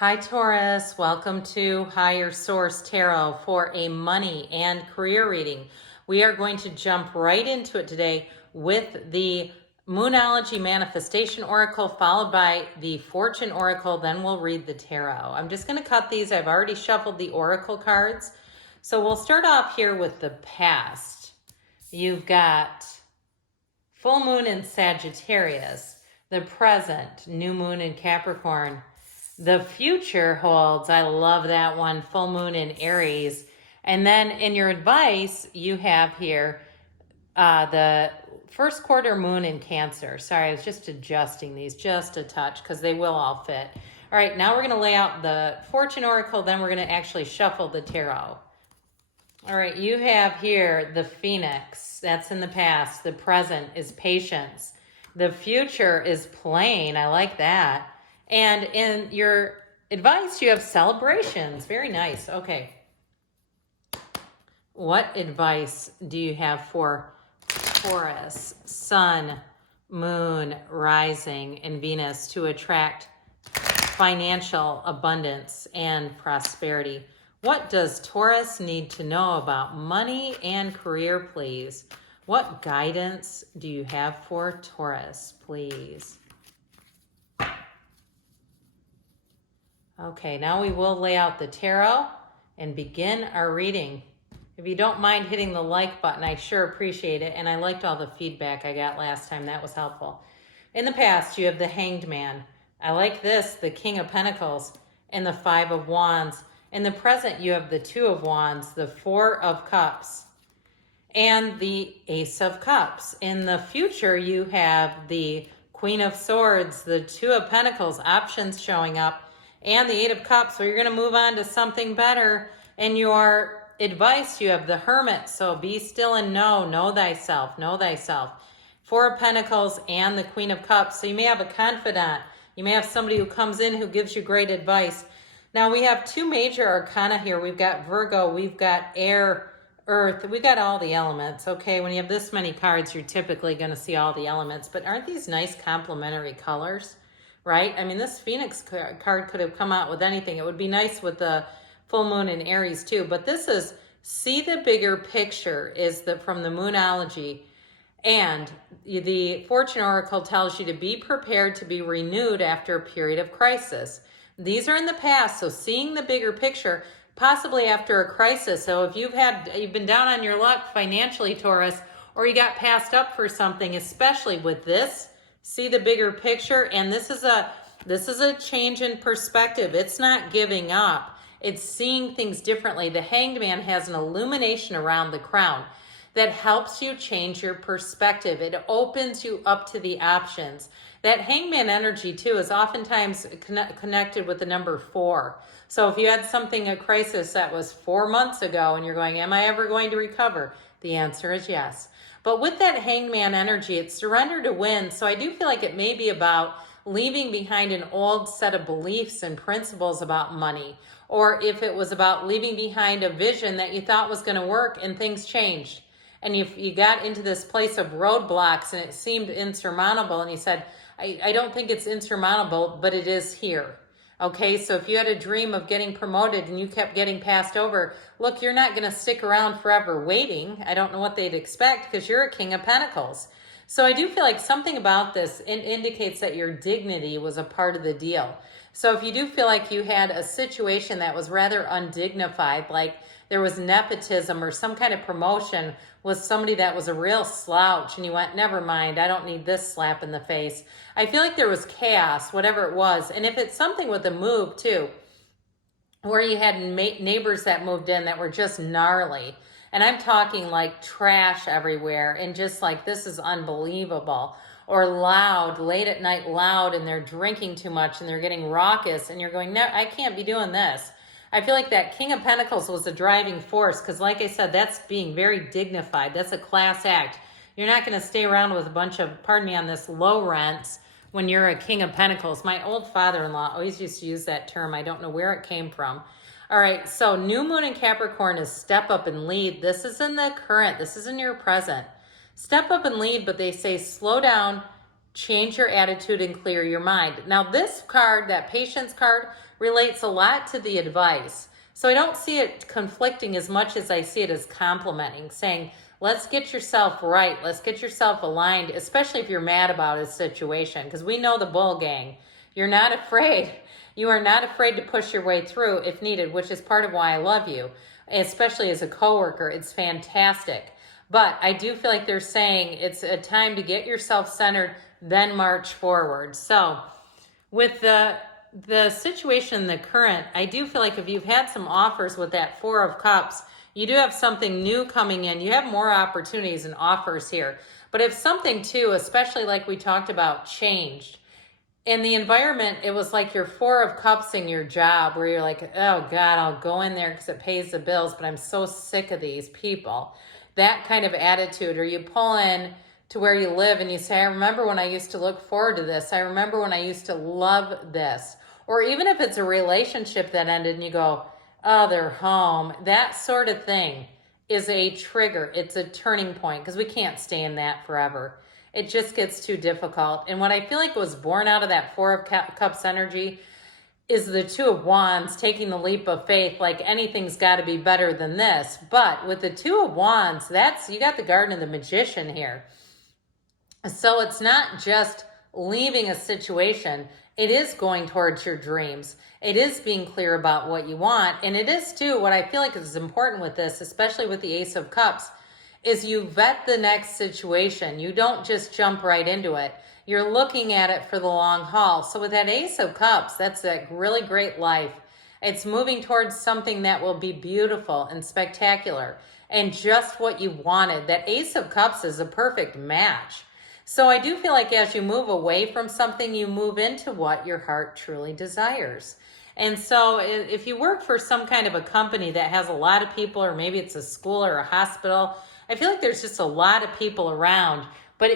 Hi Taurus, welcome to Higher Source Tarot for a money and career reading. We are going to jump right into it today with the Moonology Manifestation Oracle followed by the Fortune Oracle, then we'll read the Tarot. I'm just going to cut these. I've already shuffled the Oracle cards. So we'll start off here with the past. You've got full moon in Sagittarius, the present, new moon in Capricorn. The future holds, I love that one, full moon in Aries. And then in your advice, you have here the first quarter moon in Cancer. Sorry, I was just adjusting these just a touch because they will all fit. All right, now we're going to lay out the Fortune Oracle, then we're going to actually shuffle the Tarot. All right, you have here the Phoenix. That's in the past. The present is patience. The future is plain. I like that. And in your advice, you have celebrations. Very nice. Okay. What advice do you have for Taurus, Sun, Moon, Rising, and Venus to attract financial abundance and prosperity? What does Taurus need to know about money and career, please? What guidance do you have for Taurus, please? Okay, now we will lay out the tarot and begin our reading. If you don't mind hitting the like button, I sure appreciate it. And I liked all the feedback I got last time. That was helpful. In the past, you have the Hanged Man. I like this, the King of Pentacles and the Five of Wands. In the present, you have the Two of Wands, the Four of Cups, and the Ace of Cups. In the future, you have the Queen of Swords, the Two of Pentacles, options showing up, and the Eight of Cups. So you're going to move on to something better. In your advice, you have the Hermit. So be still and know thyself, know thyself. Four of Pentacles and the Queen of Cups. So you may have a confidant. You may have somebody who comes in who gives you great advice. Now we have two major arcana here. We've got Virgo, we've got air, earth. We've got all the elements. Okay, when you have this many cards, you're typically going to see all the elements. But aren't these nice complementary colors? Right? I mean, this Phoenix card could have come out with anything. It would be nice with the full moon in Aries too. But this is, see the bigger picture is from the Moonology. And the Fortune Oracle tells you to be prepared to be renewed after a period of crisis. These are in the past, so seeing the bigger picture, possibly after a crisis. So if you've been down on your luck financially, Taurus, or you got passed up for something, especially with this, see the bigger picture. And this is a change in perspective. It's not giving up. It's seeing things differently. The Hanged Man has an illumination around the crown that helps you change your perspective. It opens you up to the options. That Hangman energy too is oftentimes connected with the number 4. So if you had a crisis that was 4 months ago and you're going, am I ever going to recover? The answer is yes. But with that Hangman energy, it's surrender to win. So I do feel like it may be about leaving behind an old set of beliefs and principles about money. Or if it was about leaving behind a vision that you thought was going to work and things changed. And you got into this place of roadblocks and it seemed insurmountable. And you said, I don't think it's insurmountable, but it is here. Okay, so if you had a dream of getting promoted and you kept getting passed over, look, you're not going to stick around forever waiting. I don't know what they'd expect because you're a King of Pentacles. So I do feel like something about this indicates that your dignity was a part of the deal. So if you do feel like you had a situation that was rather undignified, like there was nepotism or some kind of promotion with somebody that was a real slouch and you went, never mind, I don't need this slap in the face. I feel like there was chaos, whatever it was. And if it's something with a move too, where you had neighbors that moved in that were just gnarly, and I'm talking like trash everywhere and just like, this is unbelievable, or loud, late at night loud, and they're drinking too much and they're getting raucous and you're going, no, I can't be doing this. I feel like that King of Pentacles was a driving force because like I said, that's being very dignified. That's a class act. You're not going to stay around with a bunch of, pardon me on this, low rents when you're a King of Pentacles. My old father-in-law always used to use that term. I don't know where it came from. All right, so new moon in Capricorn is step up and lead. This is in the current. This is in your present. Step up and lead, but they say slow down change your attitude and clear your mind. Now this card, that patience card, relates a lot to the advice. So I don't see it conflicting as much as I see it as complimenting, saying, let's get yourself right. Let's get yourself aligned, especially if you're mad about a situation, because we know the bull gang. You're not afraid. You are not afraid to push your way through if needed, which is part of why I love you, especially as a coworker. It's fantastic. But I do feel like they're saying it's a time to get yourself centered, then march forward. So with the situation, the current, I do feel like if you've had some offers with that Four of Cups, you do have something new coming in. You have more opportunities and offers here. But if something too, especially like we talked about, changed, in the environment, it was like your Four of Cups in your job where you're like, oh God, I'll go in there because it pays the bills, but I'm so sick of these people. That kind of attitude. Or you pull in to where you live and you say, I remember when I used to look forward to this. I remember when I used to love this. Or even if it's a relationship that ended and you go, oh, they're home. That sort of thing is a trigger. It's a turning point because we can't stay in that forever. It just gets too difficult. And what I feel like was born out of that Four of Cups energy is the Two of Wands, taking the leap of faith, like anything's got to be better than this. But with the Two of Wands, you got the Garden of the Magician here. So it's not just leaving a situation. It is going towards your dreams. It is being clear about what you want. And it is too, what I feel like is important with this, especially with the Ace of Cups, is you vet the next situation. You don't just jump right into it. You're looking at it for the long haul. So with that Ace of Cups, that's a really great life. It's moving towards something that will be beautiful and spectacular and just what you wanted. That Ace of Cups is a perfect match. So I do feel like as you move away from something, you move into what your heart truly desires. And so if you work for some kind of a company that has a lot of people, or maybe it's a school or a hospital, I feel like there's just a lot of people around, but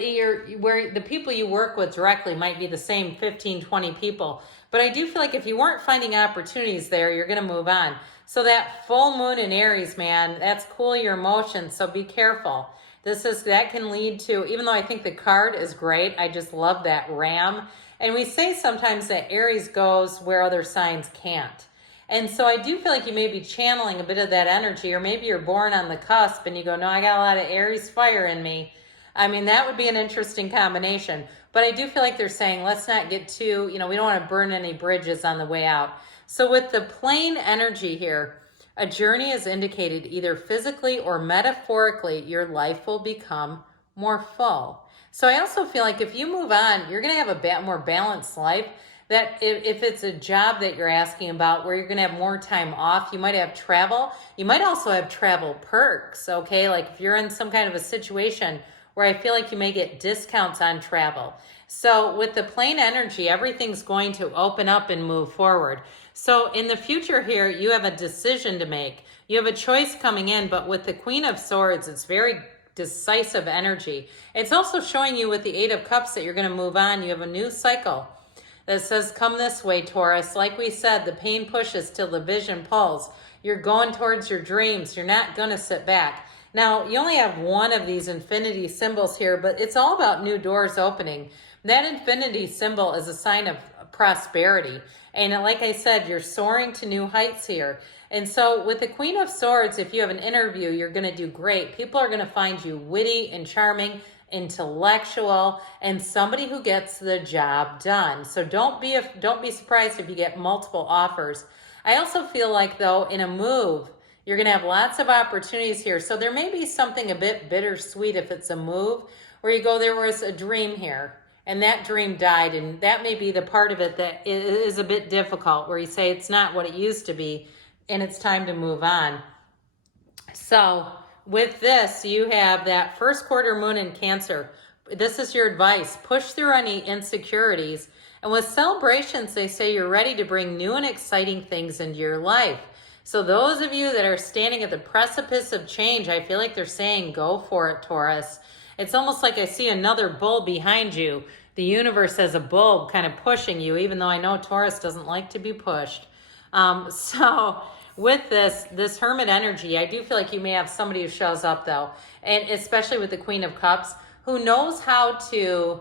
where the people you work with directly might be the same 15, 20 people. But I do feel like if you weren't finding opportunities there, you're going to move on. So that full moon in Aries, man, that's cool your emotions. So be careful. That can lead to, even though I think the card is great, I just love that ram. And we say sometimes that Aries goes where other signs can't. And so I do feel like you may be channeling a bit of that energy, or maybe you're born on the cusp and you go, no, I got a lot of Aries fire in me. I mean, that would be an interesting combination. But I do feel like they're saying, let's not get too, we don't want to burn any bridges on the way out. So with the plain energy here, a journey is indicated either physically or metaphorically, your life will become more full. So I also feel like if you move on, you're going to have a more balanced life. That if it's a job that you're asking about where you're going to have more time off, you might have travel. You might also have travel perks, okay? Like if you're in some kind of a situation where I feel like you may get discounts on travel. So with the plain energy, everything's going to open up and move forward. So in the future here, you have a decision to make. You have a choice coming in, but with the Queen of Swords, it's very decisive energy. It's also showing you with the Eight of Cups that you're going to move on. You have a new cycle that says, come this way, Taurus. Like we said, the pain pushes till the vision pulls. You're going towards your dreams. You're not going to sit back. Now, you only have one of these infinity symbols here, but it's all about new doors opening. That infinity symbol is a sign of prosperity. And like I said, you're soaring to new heights here. And so with the Queen of Swords, if you have an interview, you're going to do great. People are going to find you witty and charming, intellectual, and somebody who gets the job done. So don't be surprised if you get multiple offers. I also feel like though in a move, you're going to have lots of opportunities here. So there may be something a bit bittersweet if it's a move where you go, there was a dream here and that dream died, and that may be the part of it that is a bit difficult where you say it's not what it used to be and it's time to move on. So with this, you have that first quarter moon in Cancer. This is your advice. Push through any insecurities. And with celebrations, they say you're ready to bring new and exciting things into your life. So those of you that are standing at the precipice of change, I feel like they're saying, go for it, Taurus. It's almost like I see another bull behind you. The universe has a bull kind of pushing you, even though I know Taurus doesn't like to be pushed. So with this hermit energy, I do feel like you may have somebody who shows up though, and especially with the Queen of Cups, who knows how to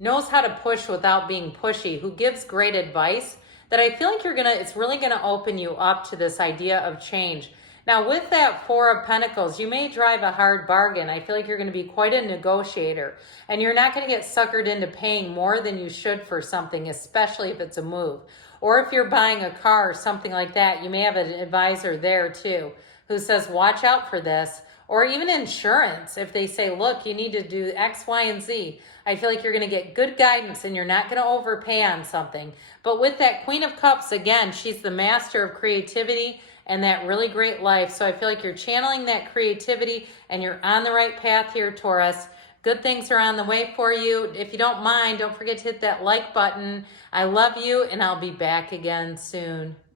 knows how to push without being pushy, who gives great advice, that I feel like it's really gonna open you up to this idea of change. Now with that Four of Pentacles, you may drive a hard bargain. I feel like you're gonna be quite a negotiator, and you're not gonna get suckered into paying more than you should for something, especially if it's a move. Or if you're buying a car or something like that, you may have an advisor there too, who says, watch out for this. Or even insurance, if they say, look, you need to do X, Y, and Z. I feel like you're going to get good guidance and you're not going to overpay on something. But with that Queen of Cups, again, she's the master of creativity and that really great life. So I feel like you're channeling that creativity and you're on the right path here, Taurus. Good things are on the way for you. If you don't mind, don't forget to hit that like button. I love you, and I'll be back again soon.